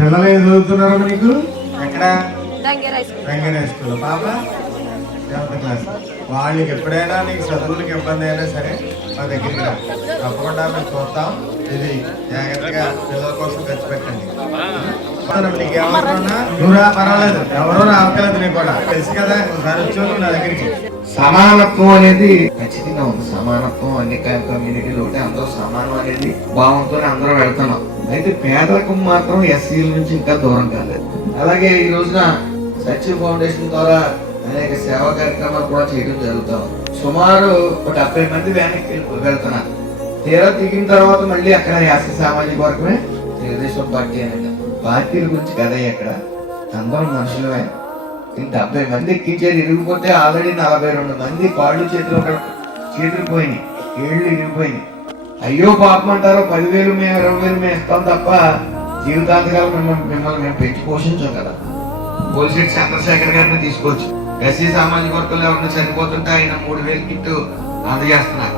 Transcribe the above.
పిల్లలు ఏం చదువుతున్నారమ్మా నీకు? ఎక్కడ? రంగేశ్వర స్కూల్. పాప 7th క్లాస్. వాళ్ళకి ఎప్పుడైనా నీకు చదువులకు ఇబ్బంది అయినా సరే మా దగ్గరికి రా, తప్పకుండా మేము చూస్తాం. ఇది జాగ్రత్తగా పిల్లల కోసం ఖర్చు పెట్టండి. నీకు ఎవరున్నా నువ్వు రా, పర్వాలేదు, ఎవరో రావట్లేదు. నీకు కూడా తెలుసు కదా, ఒకసారి వచ్చావు నా దగ్గరికి. సమానత్వం అనేది ఖచ్చితంగా ఉంది. సమానత్వం అన్ని కమ్యూనిటీలు ఒకటి, అందరూ సమానం అనేది భావంతో అందరూ వెళ్తున్నాం. అయితే పేదరికం మాత్రం ఎస్సీల నుంచి ఇంకా దూరం కాలేదు. అలాగే ఈ రోజున సత్య ఫౌండేషన్ ద్వారా అనేక సేవా కార్యక్రమాలు కూడా చేయడం జరుగుతాం. సుమారు 70 మంది వెనక్కి వెళ్తున్నారు. తీరా దిగిన తర్వాత మళ్ళీ అక్కడ యాస సామాజిక వర్గమే తెలుగుదేశం పార్టీ అనేది. పార్టీల గురించి కదా అక్కడ అందరం మనుషులమే. 70 మంది ఎక్కించేది ఇరిగిపోతే ఆల్రెడీ 42 మంది కాళ్ళు చేతులు పోయినాయి, ఏళ్ళు ఇరిగిపోయినాయి. అయ్యో పాపం అంటారో 10,000 మేము 20,000 మేము ఇస్తాం తప్ప జీవితాంతకాలం మిమ్మల్ని మేము పెంచి పోషించాం కదా. పోలిశెట్టి చంద్రశేఖర్ గారిని తీసుకోవచ్చు. ఎస్సీ సామాజిక వర్గంలో ఎవరైనా చనిపోతుంటే ఆయన 3,000 కిట్టు అందజేస్తున్నారు.